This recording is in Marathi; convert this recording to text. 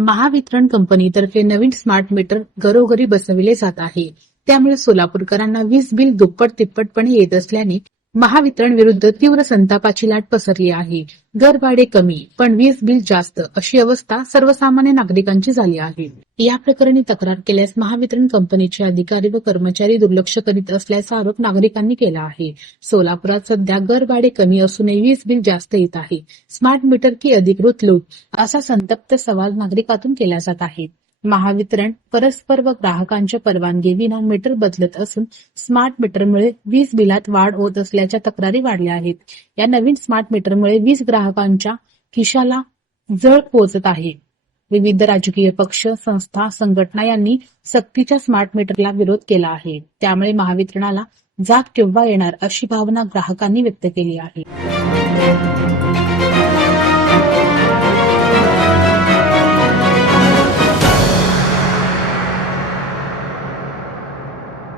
महावितरण कंपनीतर्फे नवीन स्मार्ट मीटर घरोघरी बसविले जात आहे. त्यामुळे सोलापूरकरांना वीज बिल दुप्पट तिप्पटपणे येत असल्याने महावितरण विरुद्ध तीव्र संतापाची लाट पसरली आहे. घरभाडे कमी पण वीज बिल जास्त अशी अवस्था सर्वसामान्य नागरिकांची झाली आहे. या प्रकरणी तक्रार केल्यास महावितरण कंपनीचे अधिकारी व कर्मचारी दुर्लक्ष करीत असल्याचा आरोप नागरिकांनी केला आहे. सोलापुरात सध्या घरभाडे कमी असूनही वीज बिल जास्त येत आहे. स्मार्ट मीटर की अधिकृत लूट असा संतप्त सवाल नागरिकातून केला जात आहे. महावितरण परस्पर व ग्राहकांच्या परवानगीविना मीटर बदलत असून स्मार्ट मीटरमुळे वीज बिलात वाढ होत असल्याच्या तक्रारी वाढल्या आहेत. या नवीन स्मार्ट मीटरमुळे वीज ग्राहकांच्या खिशाला झळ पोहोचत आहे. विविध राजकीय पक्ष, संस्था, संघटना यांनी सक्तीच्या स्मार्ट मीटरला विरोध केला आहे. त्यामुळे महावितरणाला जाग केव्हा येणार अशी भावना ग्राहकांनी व्यक्त केली आहे.